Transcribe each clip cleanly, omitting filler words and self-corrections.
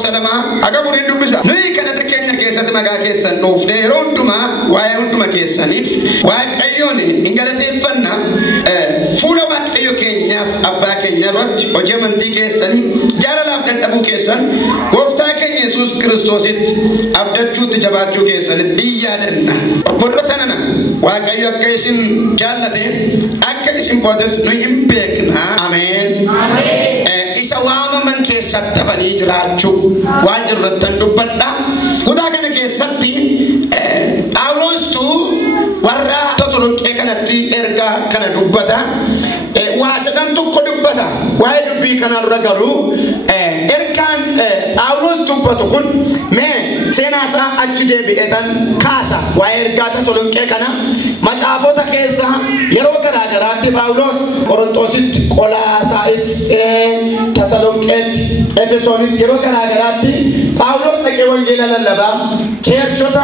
lakkoofsa lama aga buriin dubbisa. Nuyi kadhata keenya keessatti maqaa keessan dhoofne yeroo hundumaa waa'ee hunduma keessaniif Waaqayyoon hin galateeffanna. Fuula Waaqayyo keenyaaf abbaa keenya irratti hojii amantii keessanii jaalalaaf dadhabuu keessan gooftaa keenya Yesuus Kiristoositti abdachuutti jabaachuu keessanitti iyyaadhanna. Obboloota nana Waaqayyo akka isin jaallate akka isin boodes nu hin beekna. Ameen. Isa waamaman keessatti hafanii jiraachuu waan jirrattan dubbadha. Kutaa kana keessatti Phaawulostu warra Tasaloniqee kanatti ergaa kana dubbata. Waa sadan tokko dubbata. Waa'ee dubbii kanarra garuu ergaan Phaawulos dubbatu kun mee seenaa isaa achi deebi'eetan kaasa. Waa'ee ergaa Tasaloniqee kana macaafota keessa yeroo garaa garaatti Phaawulos Qorontositti, Qolaasa'itti, Tasaloniqeetti, Efesoonitti yeroo garaa garaatti Phaawulos dhaqee wangeela lallabaa cheerchota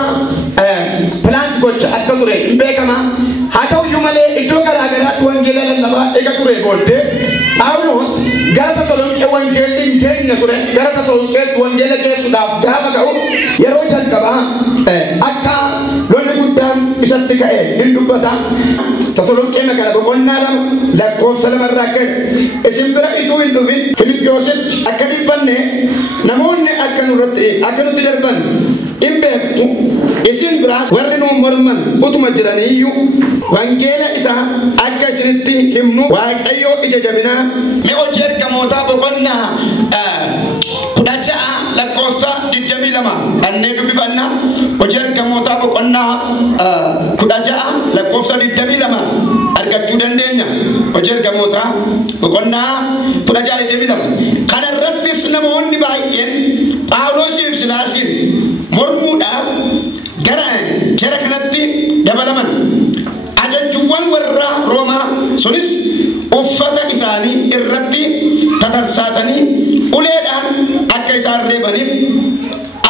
pilaant gocha akka ture hin beekama. Haa ta'uyyuu malee iddoo garaa garaatti wangeela lallabaa eega ture booddee Phaawulos gara Tasaloniqee wangeelli hin geenye ture. Gara Tasaloniqeetti wangeela geessuudhaaf gaafa ga'u yeroo jalqabaa akka lolli guddaan isatti ka'e hin dubbata. Tasaloniqee magaalaa boqonnaa 2 lakkoofsa 2 irraa akka isin bira ituu hin dhufin Filiphiyositti akka dhibbanne namoonni akka nutti darban hin beektu. Isin biraa warri nu morman utuma jiraniiyyuu wangeela isaa akka isinitti himnu Waaqayyo ija jabinaa mee hojii ergamootaa boqonnaa 16 lakkoofsa 22 annee dubbifanna. Hojii ergamootaa boqonnaa 16 lakkoofsa 22 argachuu dandeenya. Hojii ergamootaa boqonnaa 16-22 kana irrattis namoonni baay'een Phaawulosiif Silaasiin mormuudhaaf gara jara kanatti dabalaman. Ajajjuuwwan warra Roomaa sunis uffata isaanii irratti tatarsaasanii uleedhaan akka isaan reebaniif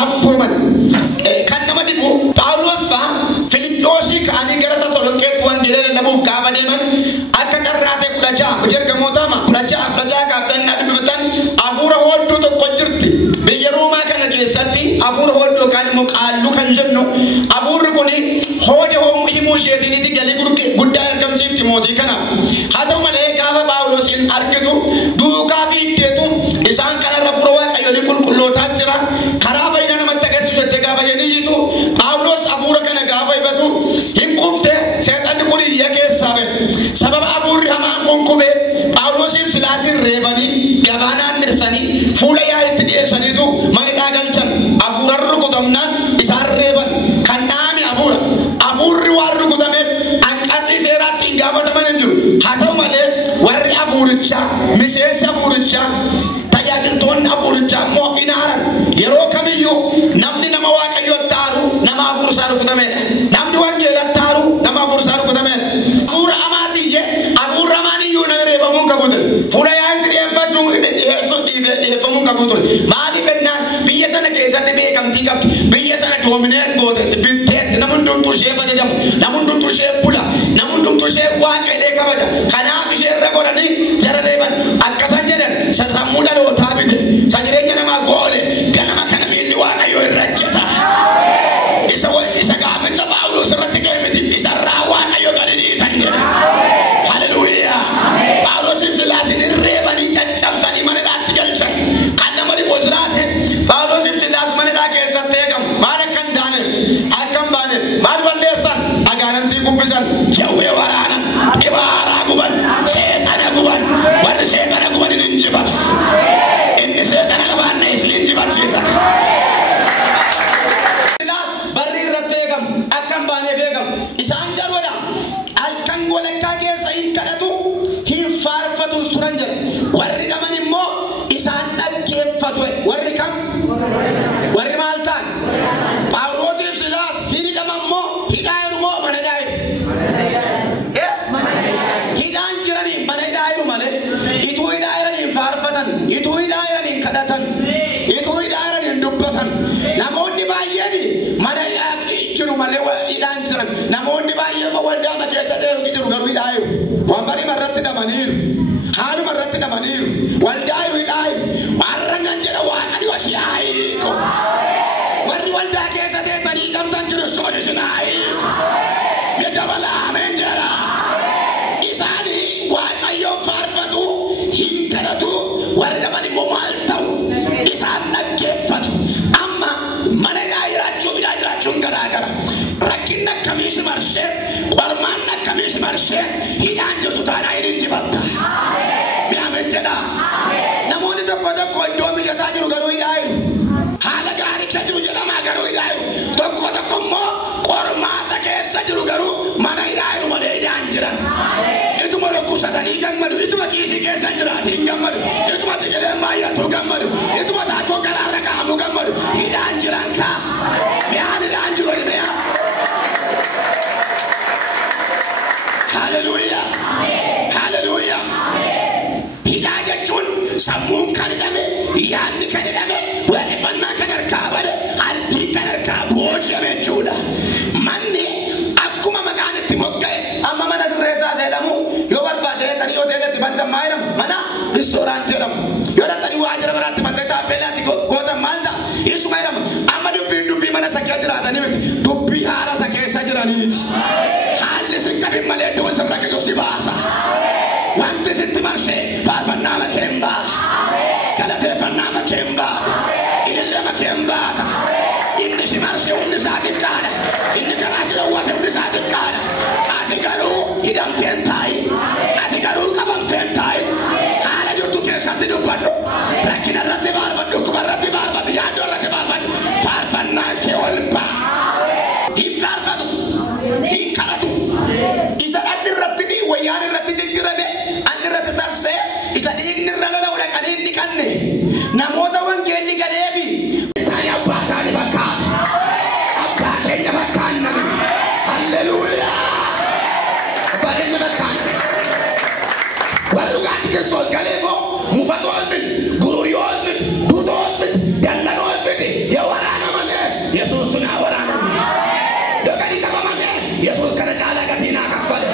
abbooman. Kan nama dhibu Phaawulos fa'a Filiphiyosii ka'anii gara Tasaloniqeetti wangeela lallabuuf gaafa deeman akka qarraatee 16 hojii ergamootaa 16 kaaftannaa dubbifatan hafuura hoodduu tokko jirti. Biyya Roomaa kana keessatti hafuura hoodduu yookaan immoo qaalluu kan jennu hafuurri kun hoode himuu isheetiiniti galii guddaa argamsiifti mootii kana. Haa ta'u malee gaafa Phaawulosin argitu duukaa fiiddeetu isaan kanarra fura Waaqayyolii qulqullootaa jira. Karaa faayidaa namatti agarsiisu jettee gaafa jenniitu Phaawulos hafuura kana gaafa hibatu hin kufte seexanni kun iyya keessaa bahe. Sababa hafuurri hamaan kun kufe Phaawulosiif Silaasiin reebanii gabaanaan mirsanii fuula yaa'itti dhiyeessaniitu manidhaa galchan. Hafuurarra rukutamnaan isaan reeban. Kan dhaame hafuurri waan rukutameef hanqarri seeraatti hin gaafataman hin jiru. Haa ta'u malee warri hafuurichaa miseensi hafuurichaa tajaajiltoonni hafuurichaa immoo hin aaran. Yeroo kamiyyuu namni nama Waaqayyotti aaru nama hafuursaa rukutamedha. Namni wangeelatti aaru nama hafuursaa rukutamedha. Hafuura amaatiyyee hafuurra amaaniyyuu nama reebamuu qabu ture. Fuula yaa'itti dhiyeeffamuu qabu ture. Maaliif jennaan biyya sana keessatti beekamtii qabdi. Biyya sana doomineet gootetti bitteetti nama hundumtuu ishee ajajamu. Nama hundumtuu ishee bula. Nama hundumtuu ishee Waaqayyoo kabaja. Kanaaf ishee irra godhanii jara reeban. Akkasan jedhan sammuu dhalootaa bite. Sa jireenya namaa goole ganama kana miilli Waaqayyoo irra jeta. Isa gaaficha Phaawulos irratti ga'e miti. Isarraa Waaqayyoo gadi dhiitan jedha. Haleluuyaa. Phaawulosiif Silaasiin reebanii caccabsanii manadhaatti galchan. Kan nama dhiboo jiraate Phaawulosiif Silaas manadhaa keessatti eegamu. Maal akka hin taaneef akka hin baaneef maal balleessan agaanantii kubbisan jawwee waraanan xibaaraa guban seexana guban warri seexana guban hin injifatu. Inni seexana labaanna isin injifachiisa. Silaas barri irratti eegamu akka hin baaneef eegamu. Isaan garuudha halkan walakkaa keessa hin kadhatu hin faarfatus turan jedha. Warri dhaman immoo isaan dhaggeeffatu. Warri kam? Warri maal ta'an? Phaawulosiif Silaas hidhama immoo hidhaa jiru moo mana hidhaa jiru? Hidhaan jiranii mana hidhaa jiru malee ituu hidhaa jiranii hin faarfatan, ituu hidhaa jiranii hin kadhatan, ituu hidhaa jiranii hin dubbatan. Namoonni baay'een mana hidhaa jiru malee hidhaan jiran. Namoonni baay'een waldaa keessa jiru garuu hidhaa jiru. Waan barii marratti dhamaniiru. Haaluma irratti dhamaniiru. Waldaa jiru hidhaa jiru. Warra nan jedha waan ani wasiyaayi. warra mani momaltau isaan dhaggeeffatu amma mana jiraachuu biraa jiraachuun garaagara rakkinni akkamiis marsee qormaan akkamiis marsee hidhaan jirtu taanaa hin injifatta mi'aamen jedha namoonni tokko tokko iddoo mijataa jiru garuu hidhaa jiru haala gaarii keessa jiru jedhamaa garuu hidhaa jiru tokko tokko immoo qormaata keessa jiru garuu mana hidhaa jiru malee hidhaan jiran ituma lakkusatanii gammadu ituma kiisii keessa jiraatiin gammadu ituma tikileen baay'atu gammadu ituma taakoo galaarra ka'amu gammadu hidhaan jiran kaa mi'aan hidhaan jiru hidhaa hallelujah hallelujah hidhaa jechuun sammuun kan hidhame yaadni kan hidhame waaqeffannaa kan harkaa bade qalbii kan harkaa boojame jechuudha manni akkuma maqaan itti mogga'e amma mana sirreessaa jedhamu yoo barbaadde tanii hoteelatti bantan maa jedhamu mana ristoraantii jedhamu yoo dhattanii waajjira biraatti bantee taappeellaatti gootan maal ta'a isuma jedhama amma dubbii mana sakee jiraatanii miti dubbii haala sa keessa jiraniiti haalli sin qabin malee iddoo sirra keessu si baasa wanti sitti marsee faarfannaa makeen baata galateeffannaa makeen baata ilillee makeen baata inni si marsee humni isaa xiqqaadha inni karaa si dhowwate humni isaa xiqqaadha ati garuu hidhamteen taa'i ati garuu qabamteen taa'i haala jirtu keessatti dubbadhu rakkina irratti faarfadhu dhukkuba irratti faarfadhu yaaddoo irratti faarfadhu faarfannaa kee ol ba'a hin faarfatu hin kadhatu isa dhalli irratti wayyaan irratti jijjiirame anni irratti tarsee isa dhiigni irra lola'u dhaqanii hin dhiqanne namoota wangeelli galeefi isaan abbaa isaanii fakkaatu abbaa keenya fakkaan namni halleluuyaa bareenya fakkaan warri dhugaatti keessoon galeefoo mufatu olmiti gururii olmiti duuta olmiti dallan olmiti yoo waraana malee yesuus sunaa waraaname yoo gadi qaba malee yesuus kana caalaa gatii naa kaffale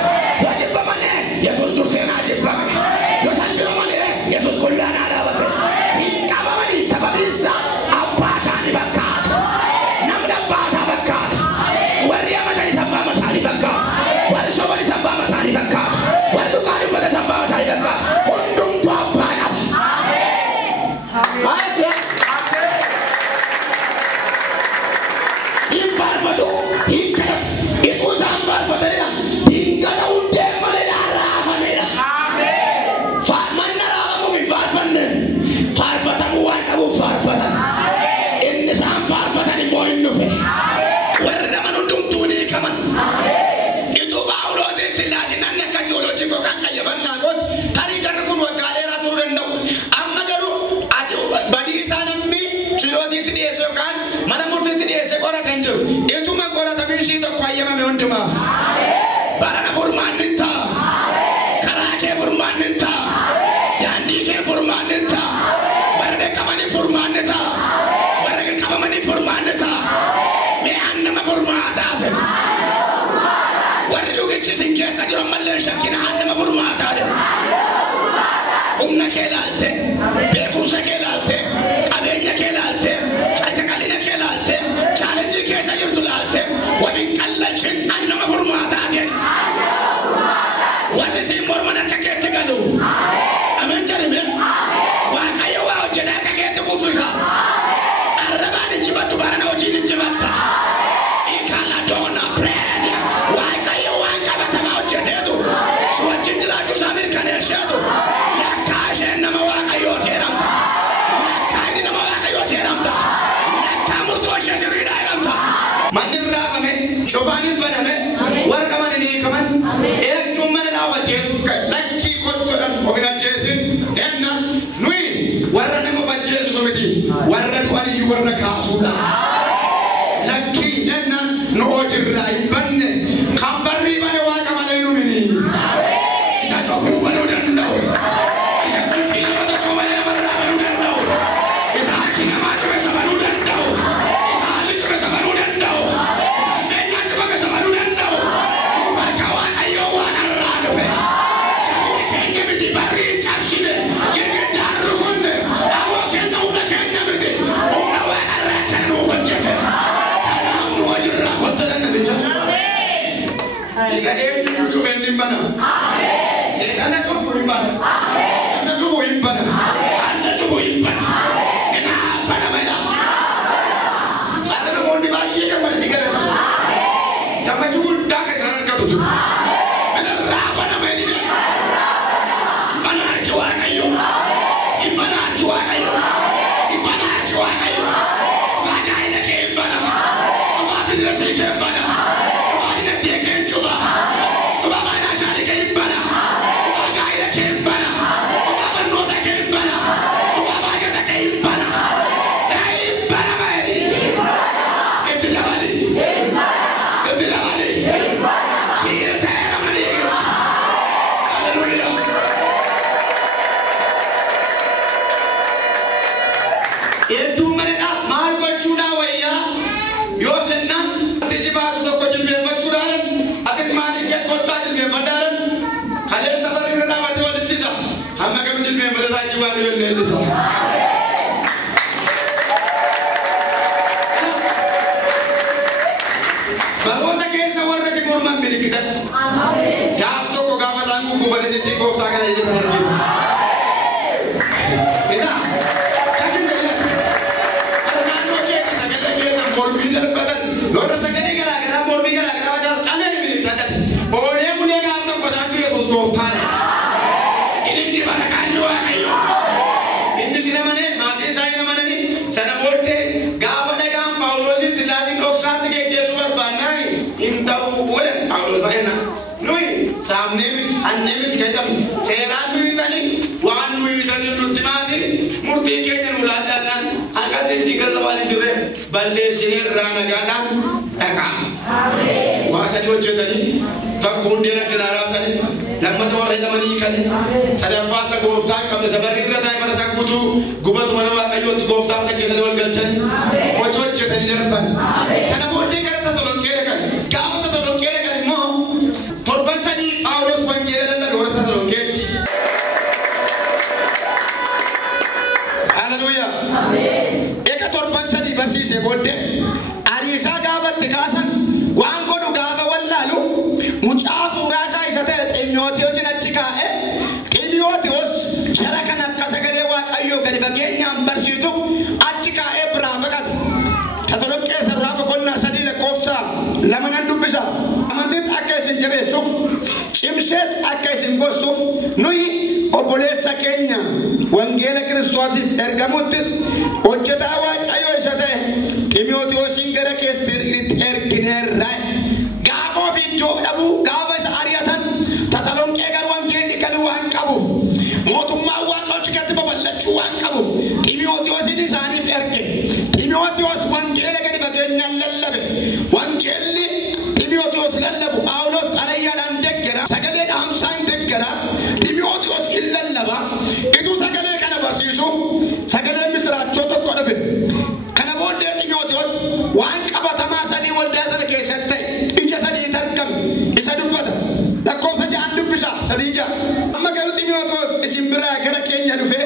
yoo jibba malee yesuus dursee naa jibbame yoo salphima malee yesuus qullaa naa dhaabate hin qabamanii sababiinsa abbaa isaanii fakkaata namni abbaa isaa fakkaata warri amananii abbaa isaanii fakkaata warri sobanis abbaa isaanii fakkaata warri dhugaa dubbatan abbaa isaanii fakkaata hundumtuu abbaa qaba hin faarfatu hin kadhatu ituu isaan faarfatanidha dingata hundee malee raafanidha manna raafamuuf hin faarfanne faarfatamuu waan qabuuf faarfatan inni isaan faarfatan immoo hin dhufe warri naman hundumtuu ni hiikaman ituu Phaawuloosiif Sillaaseen namni akka jiyooloojii yookaan qayyabannaa goon tarii jarri kun waggaa dheeraa turuu danda'u amma garuu badii isaa namni chilootiitti dhiyeesse yookaan mana murtiitti dhiyeesse qoratan jiru ituma qoratamii ishii tokko hayyamame hundumaaf barana furmaanni ta'a karaa kee furmaanni ta'a daandii kee furmaanni ta'a warra qaqqabanii furmaanni ta'a warra qaqqabamanii furmaanni ta'a mi'aan nama furmaataate warri dhugichi sin keessa jiru ammallee shakkina aan nama furmaataate humna kee laalte beekumsa kee laalte qabeenya kee laalte harka qalina kee laalte chaalenjii keessa jirtu laalte waliin qallachin aan nama furmaataate warri siin morman harka keetti gadu amen jedhame waaqayyo waa hojjedha harka keetti kufuudha arrabaan injibattu barana hojiin injibatta ikala doona preenya waaqayyo waan qabatamaa hojjeteetu si wajjin jiraachuu isaa mirkaneesseetu lakkaasheen nama waaqayyoo jedhamta lakkaa'ini nama waaqayyoo jedhamta lakkaa murtoo ishee sirriidhaa jedhamta manni raafame shofaanin baname warra qaban hin hiikaman eegduun mana dhaabbacheetu lakkii kottoodhaan ofiin ajjeesin enna nuyi warra nama bajjeesu miti warra du'aniyyuu warra kaasuudha lakkii enna nu hojirraa hin banne kan barrii bane waaqa malee nu mini isa tokko banuu danda'u isa bultii nama tokko malee namarraa banuu danda'u isa harki namaa ture isa banuu danda'u isa haalli ture isa banuu danda'u isa meenyaan ture isa banuu danda'u harka waaqayyoo waan har'aa dhufe jaalli keenya miti barrii hin cabsine girgiddaan rukunne aboo keenya humna keenya miti humna waaqarraa kan nu hojjete kanaaf nu hojirraa kottadhan namicha isa eenyuyyuu cufeen hin bana kana cufu hin bana kana cufu hin bana guddaa kan isaan argatu. Mana raaba nama edime. Mana harki waaqayyo. Mana harki waaqayyo. Mana harki waaqayyo. Cuma gaa'ela kee bana. Cuma bidirasa kee bana. Cuma dinagdee kee cuba. Cuma mana shaali kee bana. Cuma gaa'ela kee bana. Cuma barnoota kee bana. Cuma baay'ata kee bana. Bana baay'ee. Itti labali. Itti labali. Siira ta'ee ramanii eeguuti. Hallelujah. Hedduu malee maal gochuudhaa wayyaa yoo sennaan ati si baasu tokko jilbeenfachuudhaan ati maaliif keessa kottaa jilbeenfadhaan kaleessa barri irra dhaabatee walitti isa hamma galu jilbeenfata isaa itti waan yoo leellisa. Baroota keessa warra si morman milikitan gaaf tokko gaafa isaan gugguufanii sitti gooftaa kana jedhan argina. Mormii darbatan loota sagalee garaagaraa mormii garaagaraa wadaa qalee miliksatati oolee munee gaaf tokko isaan ture sus gooftaadha. Inni barakaan waaqayyo. Inni si namanee maatiin isaa hin amananii sana booddee gaafa dhagaan Phaawulosin Sillaasiin dhoksaatti geggeessuu barbaannaan hin ta'uu bu'e Phaawulos baay'ina. Nuyi saamnee miti hannee miti jedhamu seeraan nuyi tanii waan nuyi tanii nutti maati murtii keenya nu laaddaadhaan akkasitti galla waan hin jirre balleessinee irraa nagaadhaan dhaqaa. Waa sadii hojjetanii tokko hundee irratti raaraasanii lammata warra hidhamanii hiikanii sadaffaa isa gooftaa hin qabne isa barri irra taa'e mana isaa guutuu gubatu mana waaqayyootti gooftaa fudhachiisanii wal galchanii hojii hojjetanii darban. Sana booddee gara Tasalonqee dhaqan. Gaafa Tasalonqee dhaqan immoo torban sadii Phaawulos wangeela lallabe warra Tasalonqeetti. Hallelujah. Eka torban sadii barsiisee booddee ariisaa gaafatti kaasan waan godhu gaafa wallaalu mucaa fuuraasaa isa ta'e Xiimotewoosin achi kaa'e Xiimotewos jara kan akka sagalee waaqayyoo gadi fageenyaan barsiisu achi kaa'ee biraa baqata. Tasalonqee sarraa boqonnaa 3:2 nan dubbisa. Amantiin akka isin jabeessuuf cimsees akka isin gorsuuf nuyi obboleessa keenya wangeela Kiristoosiif ergamuttis hojjetaa waaqayyoo isa ta'e Xiimotewoosin gara keessatti ergineerra. Gaafa ofii iddoo dhabuu gaafa isa ari'atan Tasalonqee gara wangeelli galuu waan qabuuf mootummaan waaqayyoo gadi babal'achuu waan qabuuf Xiimotewoosin isaaniif erge. Xiimotewos wangeela gadi fageenyaan lallabe. Wangeelli Xiimotewos lallabu Phaawulos xalayyaadhaan deggera sagalee dhaamsaan deggera Xiimotewos in lallaba ituu sagalee kana barsiisu sagalee misiraachoo tokko dhufe. Kana booddee Xiimotewos waan qabatamaa sadii waldaa sana keessatti ta'e ija sadii argame isa dubbata. Lakkoofsa 6 dubbisa 3:6. Amma garuu Xiimotewos isin biraa gara keenya dhufee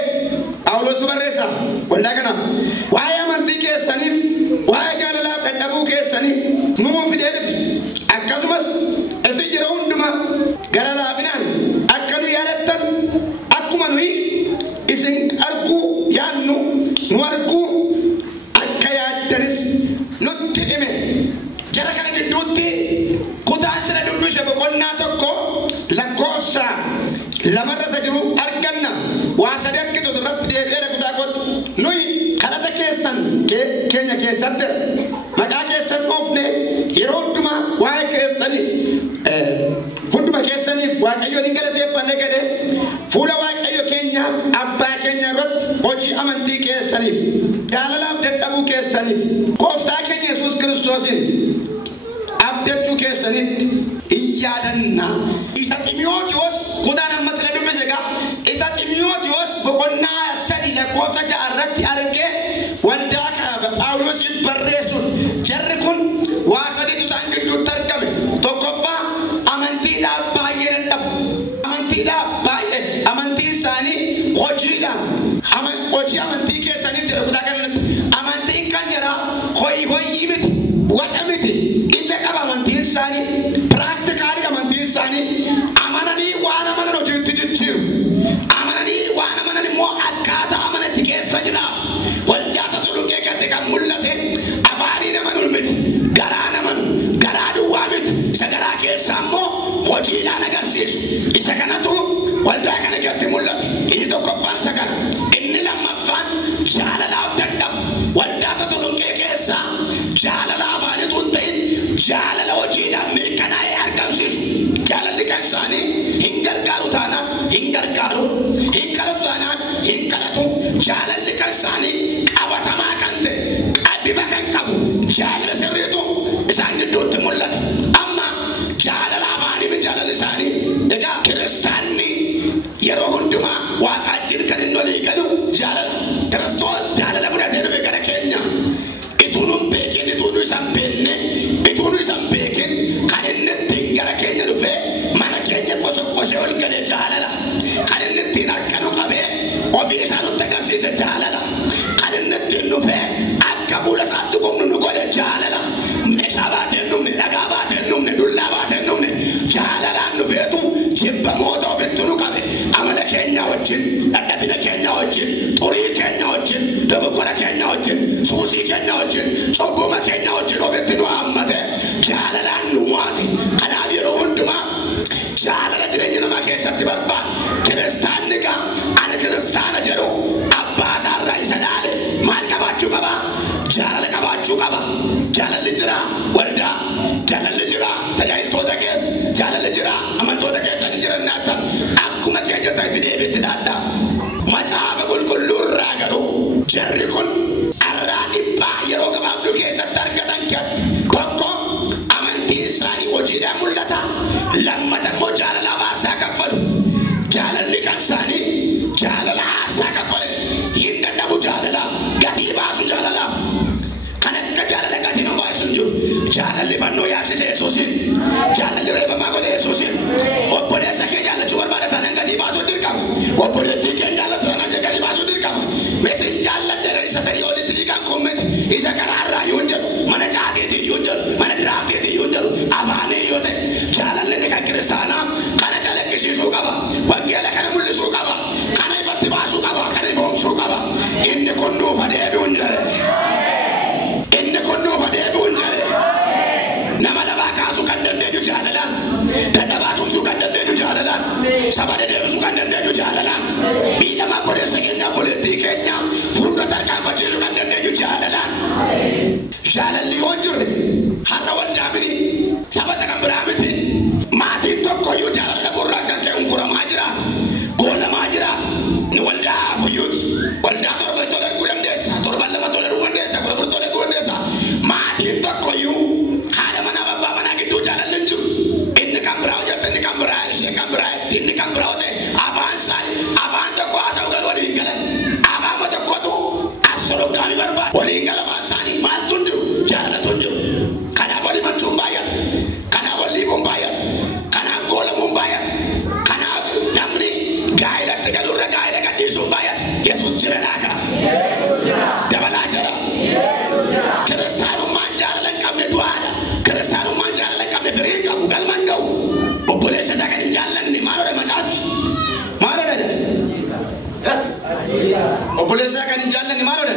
Phaawulos barreessa waldaa kana waa'ee amantii keessaniif waa'ee jaalalaaf dadhabuu keessaniif nuu fidee dhufe. Akkasumas isin yeroo hundumaa gara laafina akka nu yaadattan akkuma nuyi isin arguu yaadnu nu arguu akka yaaddanis nutti hime. Jara kana gidduutti kutaan sira dubbise boqonnaa 1 lakkoofsa 2 jiru arganna. Waa sadii argitu irratti deebi'ee kutaa kootu nuyi kadhata keessan keenya keessatti maqaa keessan oofne yeroo hundumaa waa'ee keessanii hunduma keessaniif waaqayyoon hin galateeffanne gade fuula waaqayyo keenyaaf abbaa keenya irratti hojii amantii keessaniif jaalalaaf dadhabuu keessaniif gooftaa keenya Yesuus Kiristoosiin abdachuu keessanitti hin yaadanna. Isa Xiimotewos kutaan ammatti na dubbise egaa isa Xiimotewos boqonnaa 3 lakkoofsa 6 irratti argee waldaa kana Phaawulosin barreessuun jarri kun waa sadiitu isaan gidduutti argame. Tokkoffaa amantiidhaaf baay'ee dadhabu. Amantiidhaaf baay'ee amantii isaanii hojiidhaan hojii amantii keessaniif jedha kutaa kanatti amantiin kan jedha hoyii miti waca miti ija qaba amantiin isaanii piraaktikaalii amantiin isaanii amananii waan amanan hojiitti jijjiiru. Amananii waan amanan immoo akkaataa amanatti keessa jiraatu. Waldaa Tasalonqee keessatti kan mul'ate afaaniin amanuu miti garaa duwwaa miti. garaa keessaa immoo hojiidhaan agarsiisu. Isa kanatu waldaa kana keessatti mul'ata. Inni tokkoffaan isa kana. Inni lammaffaan jaalalaaf dadhabu. Waldaa Tasalonqee keessaa jaalala afaanitu hin ta'in jaalala hojiidhaan mirkanaa'ee argamsiisu. Jaalalli kan isaanii hin gargaaru taanaan hin gargaaru, hin kadhatu taanaan hin kadhatu. Jaalalli kan isaanii qabatamaa kan ta'e bifa kan qabu jaalala sirriitu isaan gidduutti mul'ata. Amma jaalala afaanii min jaalala isaanii. Egaa kiristaanni yeroo hundumaa waaqaatiin kan inni olii galu jaalala. Kiristoos jaalala fudhatee dhufe gara keenya. Ituun hin beekin, ituun isaan beekne, ituun isaan beekin kan inni ittiin gara keenya dhufe mana keenya qosee ol galee jaalala. Kan inni ittiin harka nu qabee ofii isaa nutti agarsiise jaalala. Kan inni ittiin dhufe akka fuula isaatti qubnu nu godhe jaalala. Meeshaa baatee dhumne, dhagaa baatee dhumne, dullaa baatee dhumne jaalalaan dhufeetu jibbamoota ofitti nu qabe. Amala keenya wajjin, dadhabina keenya wajjin, xurii keenya wajjin, dogoggora keenya wajjin, suusii keenya wajjin, cubbuma keenya wajjin ofitti nu hammate jaalalaan nu mo'ate. Kanaaf yeroo hundumaa jaalala jireenya namaa keessatti barbaada. Kiristaanni gaa ani kiristaana jedhu abbaa isaarraa isa dhaale maal qabaachuu qaba? Jaalala qabaachuu qaba. Jaalalli jira waldaa, jaalalli jira tajaajiltoota keessa, jaalalli jira amantoota keessa hin jiran naatan akkuma kee jirta itti deebiitti dhaadhaa. Macaafa qulqulluu irraa garuu jarri kun arraa dhibbaa yeroo gabaabduu keessatti argatan keessatti tokko amantiin isaanii hojiidhaan mul'ata. Lammata immoo jaalala aarsaa kaffalu. Jaalalli kan isaanii jaalala aarsaa kaffalu. Hin dadhabu jaalalaaf, gatii baasu jaalalaaf. Kan akka jaalala gatii nu baasu hin jiru. Jaalalli fannoo yaabsise Yesuusin, jaalalli reebamaa godhe Yesuusin. Obboleessa kee jaallachuu barbaada taanaan gatii baasuu dirqama. Obboleettii kee jaallatu taanaan gatii baasuu dirqama. Meesin jaalladheera isa sadii olitti dhiigaan kommeti. Isa karaarraa yoo hin jedhu, mana caateetiin yoo hin jedhu, mana diraafteetiin yoo hin jedhu, afaanii yoo ta'e jaalalli kan kiristaanaa kana calaqqisiisuu qaba. Wangeela kana mul'isuu qaba. Kana ifatti baasuu qaba. Kana ifoomsuu qaba. Inni kun nuuf adeebi'u hin jedhe. Inni kun nuuf adeebi'u hin jedhe. Nama lafaa kaasuu kan dandeenyu jaalalaan. Dadhabaa tumsuu kan dandeenyu jaalalaan. Saba dedeebisuu kan dandeenyu jaalalaan. Miidhamaa obboleessa keenya obboleettii keenya fuuldura tarkaanfachiisuu kan dandeenyu jaalalaan. Jaalalli yoo jirre har'a waldaa miti saba isa kan biraa miti. Maatiin tokkoyyuu jaalala dhabuurraa kan ka'e hunkuramaa jiraata. Goolamaa jiraata. Ni waldaa fuyyuuti. Waldaa torba itti arguu dandeessa. Torban lama arguu dandeessa. Kudha afur arguu dandeessa. Maatiin tokkoyyuu haadha manaa abbaa manaa gidduu jaalalli hin jiru. Inni kan biraa hojjette, inni kan biraa ishee kan biraa itti, inni kan biraa hojjete afaan isaanii afaan tokko haasa'u garuu waliin galan. Afaan tokkotu as sorokkaanii barbaada. Waliin gala afaan isaanii maaltu hin jiru? Jaalalatu hin jiru. Kanaaf walii machuun baay'ata. Kanaaf walii bu'uun baay'ata. Kanaaf goolamuun baay'ata. Kanaaf namni gaa'elatti galuurra gaa'ela gadhiisuun baay'ata. Yesuus jira laaka. Dabalaa jira. Kiristaanummaan jaalala hin qabne du'aadha. Kiristaanummaan jaalala hin qabne firii hin qabu galma hin ga'u. Obboleessa isaa kan hin jaallanne maal odhe macaafi? Maal odhe? Obboleessa isaa kan hin jaallanne maal odhe?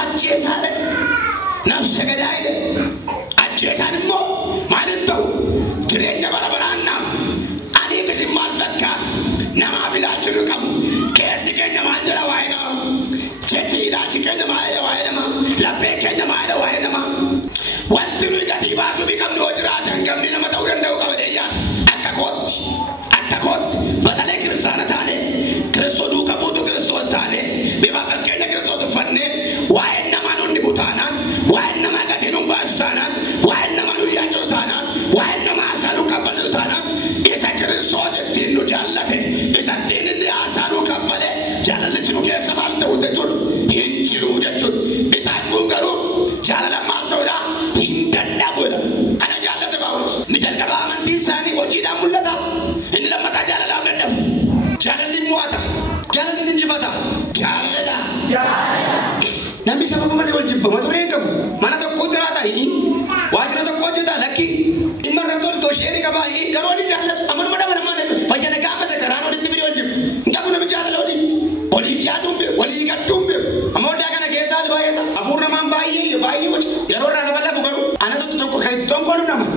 Ajjeesaadha. Nafsa gadaa'edha. Ajjeesaan immoo maal hin ta'u? Jireenya bara baraan nama. Aniif isin maal fakkaata? Namaaf ilaalchuu hin qabu. Keessi keenya maal jedha waa'ee nama? Jechi ilaalchi keenya maal jedha waa'ee nama? Lapheen keenya maal jedha waa'ee nama? Wanti nuyi gatii baasuu fi qabnu yoo jiraate hin qabne nama ta'uu danda'u qaba deeyyaan. Akka kootti batalee kiristaana taane Kiristoo duuka buutu Kiristoos taane bifa fakkeenya Kiristoos uffannee waa'ee namaa nunni butaanaan waa'ee namaa gatii nun baasu taanaan waa'ee namaa nun yaadatu taanaan waa'ee namaa aarsaa nu kaffallu taanaan isa Kiristoos ittiin nu jaallate isa ittiin inni aarsaa nu kaffale jaalallichi nu keessa maal ta'u jechuudha hin jiru jechuudha. Isaan kun garuu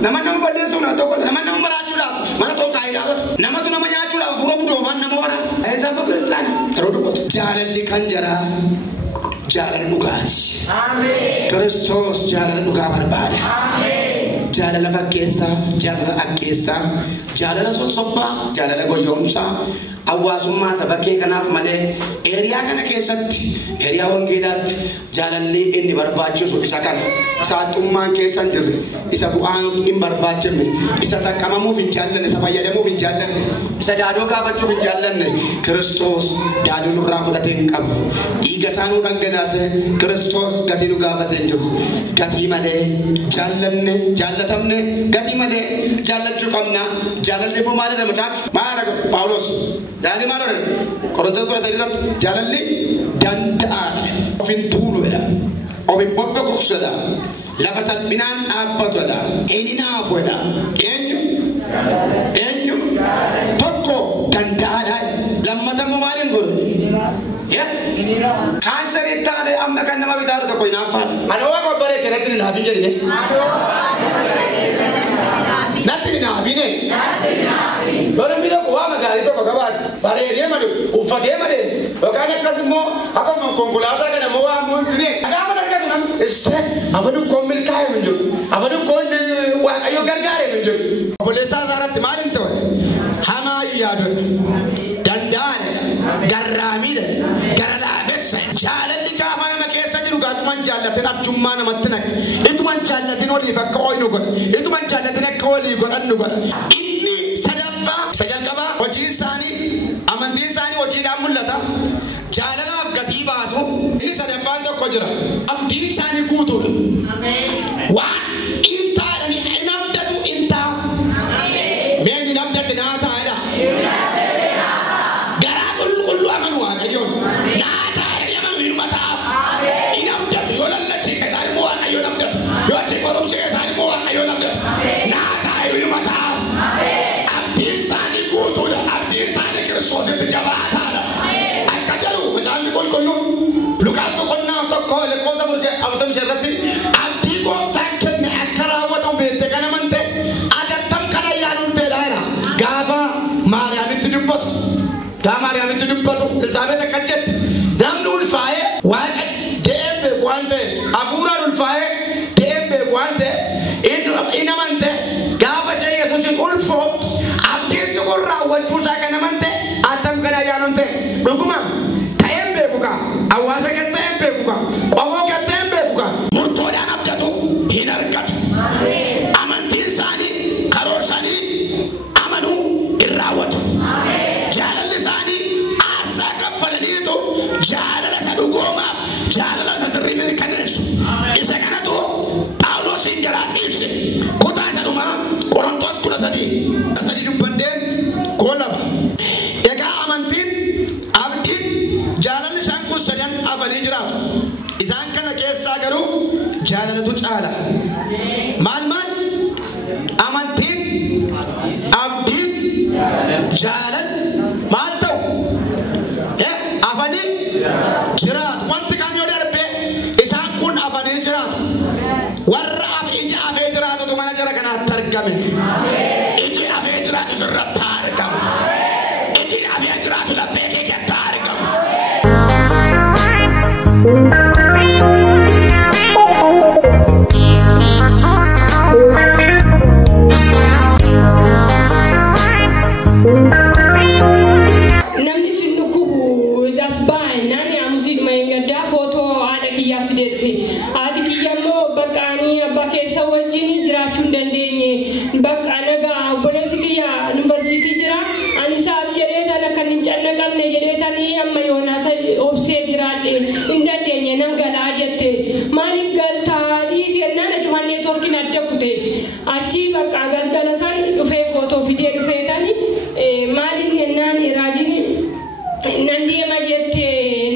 nama balleessu na tokko nama maraachuudhaaf mana tokko kaayidaawwatu namatu nama nyaachuudhaaf fura budoomaan nama wara eesaan bakkeessaan yeroo dubbatu jaalalli kan jira jaalala dhugaati. Kiristoos jaalala dhugaa barbaada. Jaalala fakkeessaa, jaalala akkeessaa, jaalala sossobbaa, jaalala goyoomsaa, hawaasummaa saba kee kanaaf malee eeriyaa kana keessatti eeriyaa wangeelaatti jaalalli inni barbaachisu isa kana saaxummaan keessa hin jirre isa bu'aan hin barbaachifne isa xaqqamamuuf hin jaallanne isa fayyadamuuf hin jaallanne isa daadoo gaafachuuf hin jaallanne Kiristoos daaduu nurraa fudhatee hin qabu dhiiga isaanuu dhangalaase Kiristoos gatii nu gaafatee hin jiru gatii malee jaallanne jaallatamne gatii malee jaallachuu qabna jaalalli immoo maal jedhama caaf maal jedhama Paawulos jaalalli maal jedhama Qorontoos 13 jaalalli danda'aadha of hin tuuluudha of hin bobbekuusuudha lafa salphinaan dhaabbatudha inni naafuudha eenyu tokko danda'aadha lammatammoo maal hin godhu kaansarii taane amma kan nama bitaatu tokko hin haaffaadha ana waa babbaree kanatti hin haafin jedhine natti hin haafine Dora mida kuwa magari to bagabat baree madu uffatee made yookaan akkas immoo akkuma konkolaataa kana moo waa muntine agama dargatu nam isse abadu kommil kaayee min jiru abadu kon waaqayyo gargaaree min jiru obboleessaa isaarratti maal hin ta'e hamaa yaadudha danda'aadha garraamiidha gara laafessa jaalalli gaafa nama keessa jiru gaatuman jaallatin achummaa namatti naqe ituman jaallatin waliif akka ooyinu godha ituman jaallatin akka walii godhannu godha inni sadaffaa sajalqaba hojii isaanii amantii isaanii hojiidhaan mul'ata jaalalaaf gatii baasu inni sadaffaan tokko jira abdii isaanii guutuudha waan intaadhani hin abdatu intaa meen hin abdadde naa taa'edha garaa qulqulluu amanu waaqayyoon naa taa'edha amanu hirmataaf hin abdatu yoo lallachiin isaanii immoo waaqayyoon abdatu yoo achi qorumsee isaanii immoo waaqayyoon abdatu naa taa'edha hirmataaf Kiristoos itti jabaataadha akka jedhu macaafni qulqulluun Luqaas boqonnaa tokko lakkoofsa 45 irratti abdii gooftaan kenne akka raawwatamu beekte kana mante adattam kana yaaduun ta'edha gaafa Maariyaamitti dubbatu Elsaabeet akka jette namni ulfaa'ee waaqa de'een beeku waan ta'e hafuuraan ulfaa'ee de'een beeku waan ta'e inni amante gaafa ishee Yesuusin ulfooftu abdiin tokko raawwachuu isaa kana mante atam kana yaaduun ta'e dhuguma ta'een beeku ka hawaasa kan ta'een beeku ka qomoo kan ta'een beeku ka murtoodhaan abdatu hin argatu amantiin isaanii karoorsanii amanuu hin raawwatu jaalalli isaanii aarsaa kaffalaniitu jaalala isa dhugoomaaf jaalala isa sirrii mirkaneessu isa kanatu Phaawulosiin jalatti ibse kutaa isa dhumaa Qorontoos 13 dubbadheen koolama egaa amantiin abdiin jaalalli isaan kun sadan afanii jiraatu isaan kana keessaa garuu jaalalatu caala maal amantiin abdiin jaalal maal ta'u afanii jiraatu wanti kam yoo darbe isaan kun afanii jiraatu warra ija afee jiraatutu mana jara kanaatti argame iji afee jiraatu sirratti argama iji afee jiraatu laphee kee keessatti argama. Namni sin dhukkubu isaas baay'ee nani amusii maayingaddaa footoo haadha kiyyaatti deebise haati kiyyammoo baqqaanii abbaa keessa wajjin jiraachuu hin dandeenye bakka nagaa obboleessi kiyya yuunivarsiitii jira ani isaaf jedhee tana kan hin cannaqamne jedhee tanii amma yoonaata obsee jiraadhe hin dandeenye nan galaa jette maaliif galtaa dhiisi ennaan achumaan neetworkiin adda kute achi bakka galgala san dhufee footoo fidee dhufee tani maaliin ennaan raajiin nan deema jette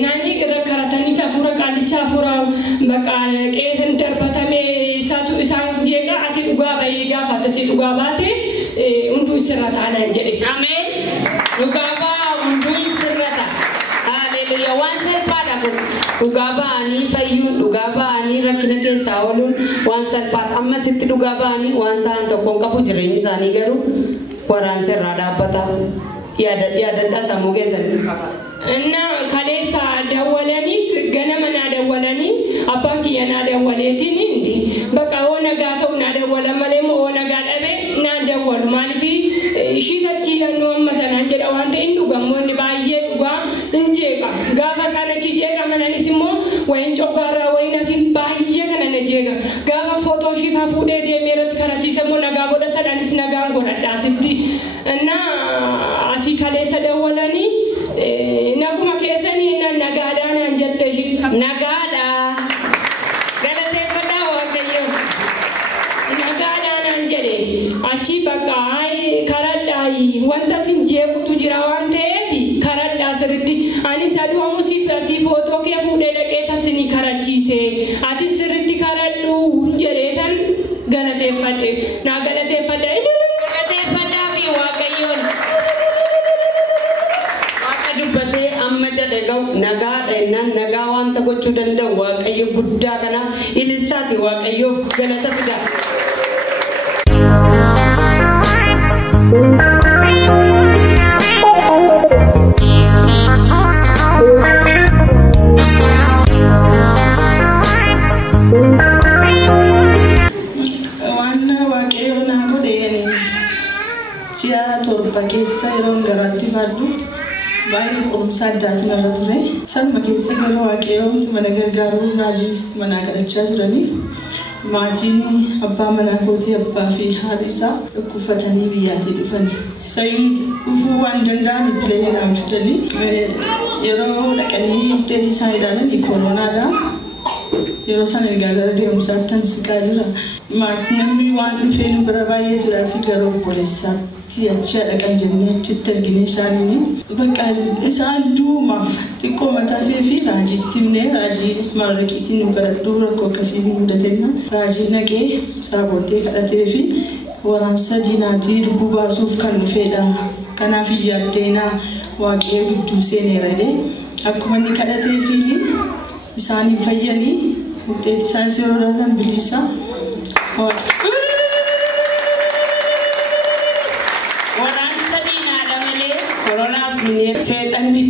nani rakkaratanii fi hafuura qaallichaa hafuura bakka qeesan darbatame isaatu isaan jeeqa ati dhugaa bahee gaafa atasii dhugaa baate hunduu sirra taanaan jedhe. Ameen. Dhugaa baa hunduu sirra ta'a. Haleluuyaa waan salphaadha Ugabani fayyun ugabani rakkina keessa ooluun waan salphaat amma sitti ugabani waan ta'an tokkoon qabu jireenyi isaanii garuu waraansa irraa dhaabbata yaadadhaa sammuu keessatti qaba. Inna kaleessa dawwalaniit ganama naa dawwalanii abbaan kiyya naa dawwaleetiin indi bakka oona gaa ta'u naa dawwala malee moo oona gaa dhabe naa dawwalu maaliifi ishii tachii yannoo amma sanaan jedha waan ta'in dhugamoonni baay'ee dhugaa hin jeeqa gaafa isaan achi jeeqa mananis immoo wayin coggaarraa wayin asiin baay'ee kana na jeeqa gaafa footoo shiifaa fuudhee deemee irratti karachiisa immoo nagaa godhatadhaanis nagaan godhadhaa sitti inna asii kaleessa dawwalanii naguma keessanii nagaadhaan jette ishii nagaadha galateeffadhaa waaqayyo nagaadhaan jedhe achi bakka karadhaa wanta sin jeequtu jira waan ta'eef karadhaa sirritti ani saduu amusiif asii footoo kee fuudhee dhaqee tasinii karachiise ati sirritti karadhu jedheetan galateeffadhe naa galateeffadha galateeffadhaa fi waaqayyoon waaqa dubbatee amma jedhe ga'u nagaadha innaan nagaa wanta gochuu danda'u waaqayyo guddaa kana ililchaati waaqayyoof galata fidaa. Keessa yeroo garaatti baadhu baay'ee qorumsa addaati narra ture. Sanuma keessa yeroo waaqayyoon mana gargaaruu raajiinis mana kadhachaa turanii maatiin abbaa manaa kootii abbaa fi haadha isaa dhukkufatanii biyyaatii dhufanii. Sayyuu dhufuu waan danda'an bileeyyanaan fidanii yeroo dhaqanii updeetii isaa ilaalanii kooronaadha. Yeroo sana egaa gara deemsaatti siqaa jira. Maatiin namni waan dhufee nu bira baay'ee turaa fi gara obboleessaatti achi dhaqan jennee achitti argine isaanii bakka isaan duumaaf xiqqoo mataa fi raajiitti himnee raajii maarraqiitiin nu baradhuu rakkoo akkasii nu mudatenna raajii naqee isaa booddee kadhatee fi waraansa diinaatii lubbuu baasuuf kan dhufedha. Kanaaf yaaddeenaa waaqayyo gidduu seeneeranii akkuma inni kadhatee fi isaanii fayyanii murteetti isaan yeroo ilaalan bilisa. Waraansa diinaadha malee koronaas minee seexanni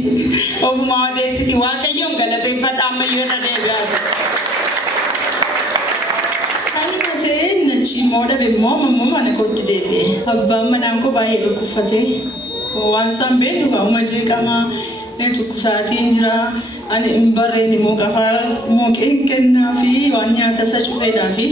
ofuma odeessiti waaqayyoon galateeffadha ammayyoo irra deebi'aa. Nachi mooda beemmoo mammoo mana kootti deebi'e. Abbaan manaan koo baay'ee dhukkubfatee waan isaan beeknu qaama jeeqamaa tukkusaatiin jira. Ani imbarreen immoo qafaa mooqeen kennaa fi waan nyaata isa cufeedhaa fi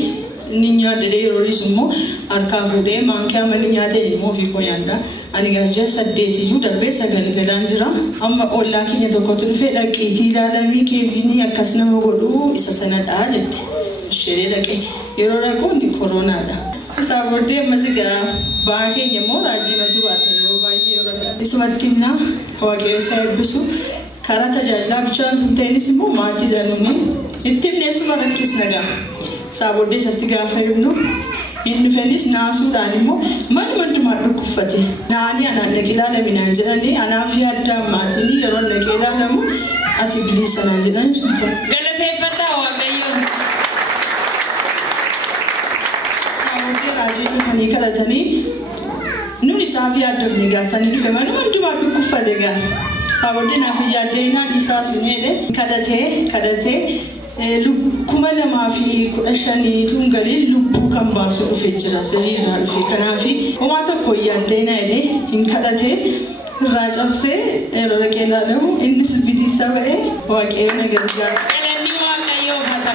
inni nyaadhee yeroonis immoo harkaa fuudhee maankii amanii nyaatee immoo ofii koo nyaadha. Ani garjaa 8 iyyuu darbee 9 galaan jira. Amma ollaa keenya tokkotu dhufee dhaqiitii ilaalamii keessiinii akkas nama godhuu isa sanadhaa jette. Ishee dhaqee yeroo dhaqu inni koronaadha. Isaa booddee ammas egaa ba'aa keenya immoo raajii matu baata yeroo baay'ee yeroo isumatti himnaa waaqayyo isaa eebbisu. Karaa tajaajilaa bichaan sun ta'innis immoo maatii danuuni itti himneessuma rakkisna gaa. Isaa booddee isatti gaafa himnu inni fedhis naasuudhaan immoo manuma hundumaa dhukkuffate. Naanii anaan dhaqee ilaalaminaan jedhanii anaaf yaaddaan maatiin yeroo dhaqee ilaalamu ati bilisa naan jedhan galateeffadhaa waaqayyoon. Isaa booddee raajii dhufanii kadhatanii nuun isaaf yaaddofni gaasanii dhufe manuma hundumaa dhukkuffate gaa. Saboodeen afi yaaddeenaan isaa sineedhe kadhatee 2015 tungalee lubbuu kan baasu dhufe jira sirriirraa dhufe kanaafi homaa tokko yaaddeenaa jedhee hin kadhatee irraa cabsee yeroo dhaqee ilaalamu innis bilisa ba'ee waaqayyo na gargaara. Galanni waaqayyoo fata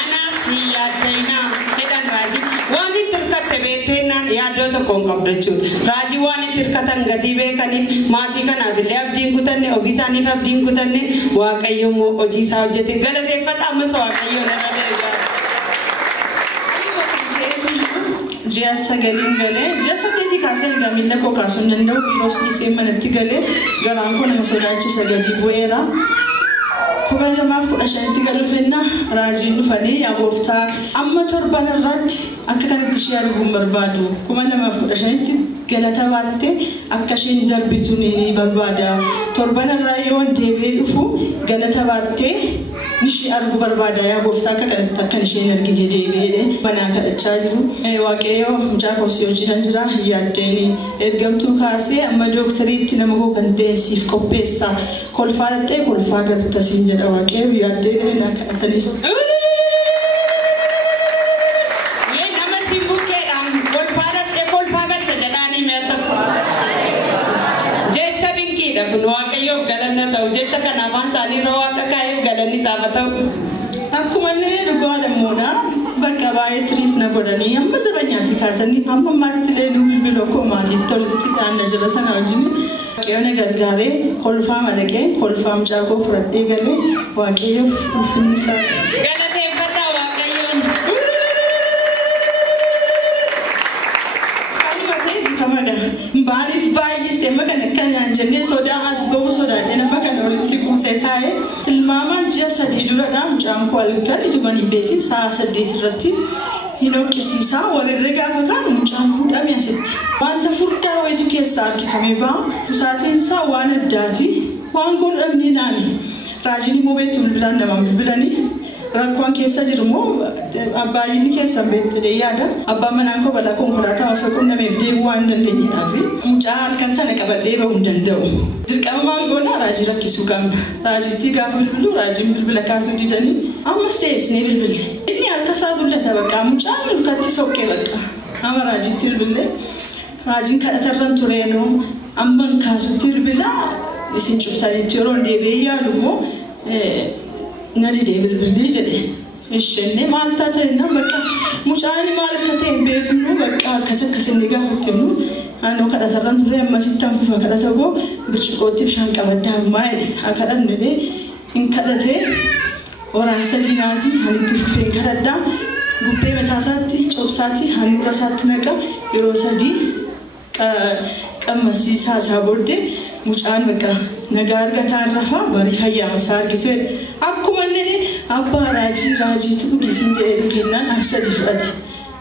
anaaf hin yaaddeenaa jedhan raajii waan itti hirkatte beekteenaan yaaddoo tokkoon qabdu jechuudha. Raajii waan itti hirkatan gatii beekaniif maatii kanaaf illee abdiin kutanne ofii isaaniif abdiin kutanne waaqayyo immoo hojii isaa hojjete galateeffadha ammas waaqayyo nama beekaa. Ji'a 9 galee ji'a 8 kaasee egaa miila koo kaasuu hin danda'u biiroos dhiisee manatti galee garaan koo nama sodaachisa gadi bu'eera. kuma lamaaf 15 galufenna raajiin dhufanii yaa gooftaa amma torban irratti akka kanatti ishee arguun barbaadu kuma lamaaf 15 galata baatte akka isheen darbitu ni barbaada torban irraa yoo deebi'ee dhufu galata baatte ishee arguu barbaada yaa gooftaa akka kanatti akka isheen argine deebi'ee manaa kadhachaa jiru waaqayyo mucaakos yoo jiran jira yaaddeeni ergamtuu kaasee amma doktariitti nama koo kan teessiif qopheessa kolfaa dhattee kolfaa galtasiin jedha waaqayyo yaaddeeni na kadhatanii waaqayyo galanna ta'u jecha kanaafaan saanii roo akka kaa'eef galanni isaaf ta'u akkuma inni dhugaa lammoodha bakka baay'ee tiriis na godhanii amma zabanyaati kaasanii amma maatti leeluu bilbiloo koo maatiitti tolitti dhaanna jira sana wajjin waaqayyo na gargaaree kolfaa madaqee kolfaa mucaakoo fudhadhee galee waaqayyoof ulfinni isaa galateeffadhaa waaqayyoon baaliif baay'iste amma kan akkanaan jennee sodaa as ba'uu sodaadhe nama kan walitti kuusee taa'ee tilmaamaan ji'a 3 duradhaa mucaan koo halkan ijumanii beekin sa'a 8 irratti hin hoqqisiisaa warree gaafa kaan mucaan fuudhame asitti wanta furdaa wayitu keessaa harkifamee ba'a busaatiin isaa waan addaati waan godhamni naani raajiin immoo beektu bilbilaan namaan bilbilanii rakkoon keessa jiru moo abbaayini keessa beekte yaada abbaa manaan koo balaa konkolaataa osoo qunnameef deemuu waan dandeenyeedhaaf mucaa halkan sana qabadhee bahuu hin danda'u dirqama maal goonaa raajii rakkisuu qabna raajiitti gaafa bilbilu raajiin bilbila kaasuu didanii ammas deebisnee bilbille inni harka isaa tullata bakka mucaan nurkatti soqqee bakka amma raajiitti bilbille raajiin kadhatarran tureenoo amman kaasutti bilbila isin cuftanitti yeroo deebi'ee yaalu immoo nadi deebilbilii jedhe ishenne maal taate na bakka mucaani maal akka ta'e beeknu bakka akkasakkasinni gaafatti nu anoo kadhatarran ture ammasittan fufa kadhata goo birciqootti bishaan qabaddaa ammaa jedhe haa kadhannedhe hin kadhatee waraansa diinaati hanitti fufeen kadhadhaa gubbee mataasaatti cobsaatti handhuura isaatti naqa yeroo 3 qammasiisaa isaa booddee mucaan bakka nagaa argataan rafaa barii fayyaama isaa argitu akkuma inni abbaa raajiitu dhugiisin jedhee dhugennaan afsadi fudhate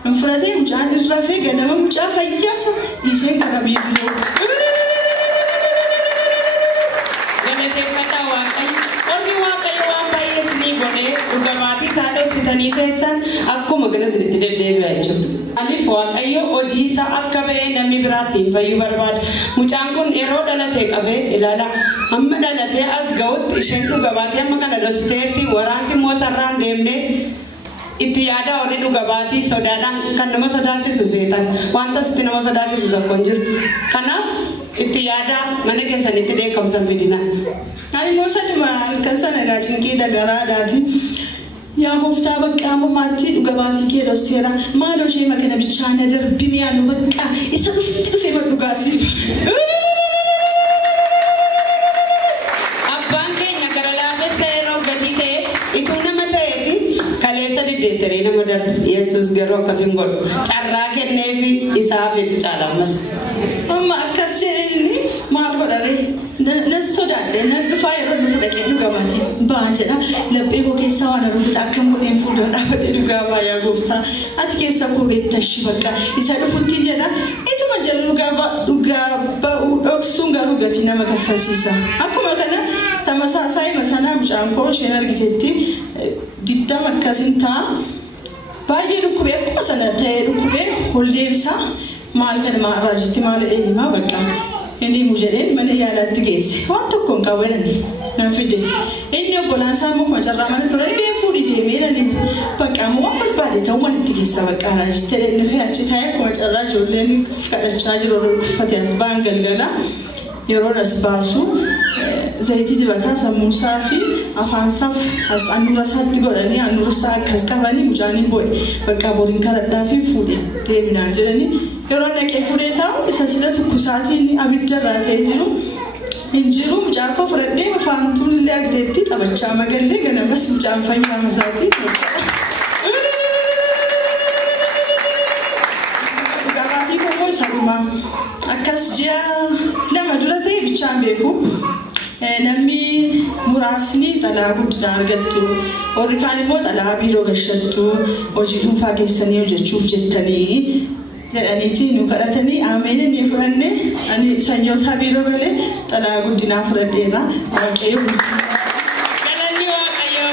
hin fudhatee mucaan irrafee ganama mucaa fayyaasa dhiisee karaa biyyoo galateeffadhaa waaqayyo ormi waaqayyo waan baay'ee isinii godhee dhugabaatii isaa dhoksitanii teessan akkuma gana isinitti deddeebi'a jechuudha. Aliif waaqayyo hojii isaa akka ba'ee namni biraattiin fayyuu barbaada. Mucaan kun yeroo dhalatee qabee ilaala. Amma dhalatee as ga'utti isheen dhugabaatee amma kana dhoksiteerti waraansi immoo sarraan deemnee itti yaada warri dhugabaatii sodaadhaan kan nama sodaachisu seetan wanta sitti nama sodaachisu tokko hin jiru. Kanaaf itti yaada mana keessanitti deekamsan fidina. Ani immoo saduma halkan sana raajiin dagaraadhaati. yaa gooftaa bakka ammaatti dhugabaatii kee dhosseera maaloo ishee makana bichaan darbime yaanu bakka isa dhufe dhugaasiif abbaan keenya gara laafessa yeroo gatii ta'e ituu nama ta'eeti kaleessa diddeetteree nama darbe yesus garuu akkasin godhu carraa kenneefi isaa feetu caalammas amma akkas jedheenni maal godhare na sodaadhe na dhufaa yeroo dhufu dhaqee dhugabaatii ba'an jedha laphee koo keessaa waan arruuta akkam godheen fuuldura dhaabadhee dhugaa baay'aa gooftaa ati keessa koo beettashi bakka isa dhufutti jedha ituma jedhu dhugaa ba'uu dhoksuun garuu gatii nama kaffalsiisa akkuma kana tamasaasaa hima sanaa mucaan koo isheen argiteetti diddama akkasin ta'a baay'ee dhukkubee akkuma sana ta'ee dhukkubee ol deebisaa maal kana maarraajitti maal eenyumaa bakka inni mujedeen mana yaalaatti geesse waan tokkoon qaawwanani nan fide inni obbolaan isaa immoo masarraa mana ture ga'ee fuudhii deemee dhani bakka ammoo waan barbaade ta'uu walitti geessa bakka raajitti dhenne fi achi taa'ee akkuma carraa ijoolleen kadhachaa jiru uffate as ba'an galgala yeroo as baasu zayitii dibataa sammuusaa fi afaansaaf as annuura isaatti godhanii annuura isaa akkas qabanii mucaanii bo'e bakka boriin kadhadhaa fi fuudhee deeminaan jedhanii yeroo naqee fuudhee taa'u isa sila tukkusaatiin abidda irraa ta'ee jiru hin jiru mucaan koo fudhadhee afaantuun illee argiteetti taphachaa magallee ganamas mucaan fayyaama isaatiin dhugabaatii koo isa dhumaa akkas ji'a lama dura ta'e bichaan beeku namni muraasni xalaa guddina argattu warri kaan immoo xalaa biiroo gashattu hojii dhuunfaa keessanii hojjechuuf jettanii jedhaniiti nu kadhatanii ameenii ni fudhanne ani sanyoo isaa biiroo galee xalaa guddinaa fudhadheera waaqayyo galanni waaqayyo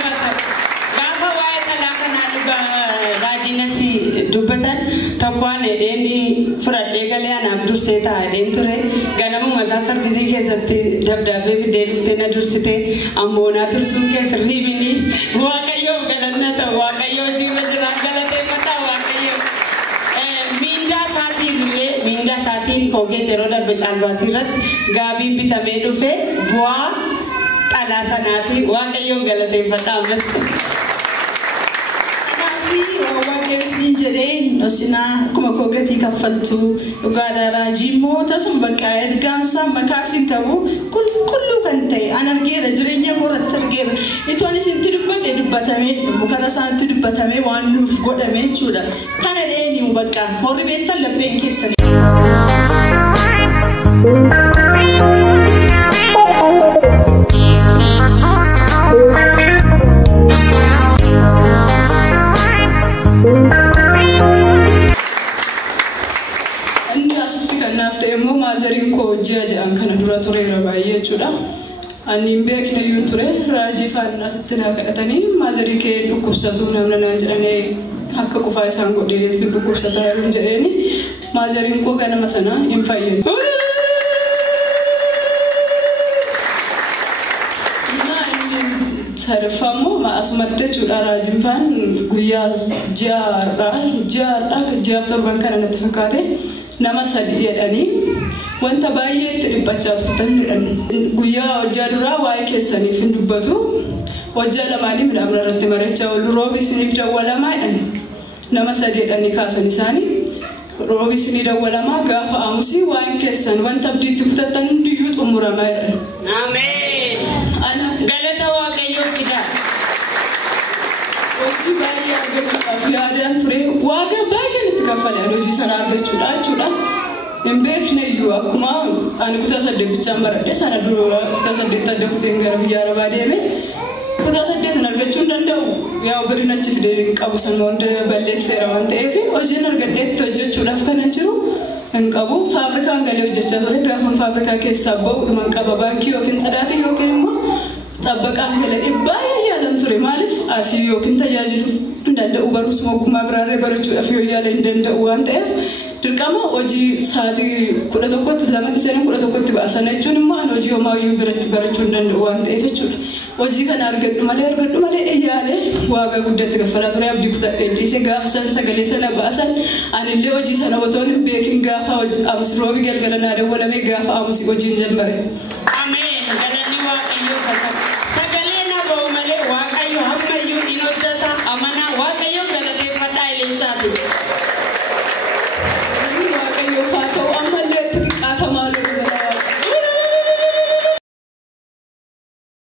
gaafa waa'ee xalaa kanaa raajinasi dubbatan tokkoon edeni fudhadhee galee anaaf dursee taa'ee ture ganamuma isaa sarvisii keessatti dabdaabee fidee dhuftee na dursite ammoonaa tursuun keessa riibini waaqayyo galannata waaqayyo jiirra jiraan galateeffata waaqayyo mindaa isaatiin kookee yeroo darbe caalbaasii irratti gaabiin bitamee dhufe bu'aa xalaa sanaati waaqayyoon galateeffata ammas. Waaqayyoon jedhee nosinaa akkuma koogatii kaffaltu dhugaadhaa raajii immoo tasuma bakka ergaansaa makaasin qabu qulqulluu kan ta'e an argeera jireenya koorratti argeera itoon isinti dubbadhe dubbatamee mukarra isaanitti dubbatamee waan nuuf godhame jechuudha kana dheeni bakka horri beektan lapheen keessanii. Jajan kana dura ture rabaye chuda ani mbek na yuture raji fanna sitina kadani mazari ke dukubsatu namna najrane hakka kufa sango de fi dukubsata yarun jereni mazari ko kana masana imfayen na indi sarfamu ma asmatte chuda raji fan guya jar torban kana natfakate nama sadi yedani wanta baay'eetti dhibbachaa turtan guyyaa hojjaa duraa waa'ee keessaniif hin dubbatu hojjaa lamaanii midhaan irratti marachaa oolu roobisniif dawwalamaadhaan nama sadeedhaan kaasan isaanii roobisni dawwalamaa gaafa aamusii waa'een keessan wanta abdiitti kutattan hundiyyuu xumuramaa jedhan. Ameen. Galata waaqayyoo fidaa. Hojii baay'ee argachuudhaaf yaadaan ture waaqa baay'een itti kaffalee hojii sana argachuudha jechuudha. Mbekne yu akuma ani kuta sadde bichaan baradhe sana dura kuta sadde tadde kuteen gara biyya arabaa deeme kuta sadde tan argachuu danda'u yaa birina achi fidee qabu sana wanta balleesseera waan ta'eef hojiin argadheetti hojjechuudhaaf kanan jiru hin qabu faabrikaan galee hojjechaa ture gaafa faabrikaa keessaa ba'u dhuman qaba baankii yookiin sadaatii yookiin immoo xabbaqaan galee baay'ee yaalan ture maaliif asii yookiin tajaajilu hin danda'u barumsa ogummaa biraarree barachuudhaaf yoo yaala hin danda'u waan ta'eef dirqama hojii sa'aatii 11tti 2:11tti baasan jechuun immoo hojii homaayyuu biratti barachuu hin danda'u waan ta'eef jechuudha. Hojii kana argadhu malee eeyyaalee waaqa guddatti kaffalaa ture abdii kutadhee dhiise gaafa san sagalee sana baasan anillee hojii sana otoo hin beekin gaafa amusi roobi galgala naa dawwalamee gaafa amusi hojiin jalqabe. Ameen.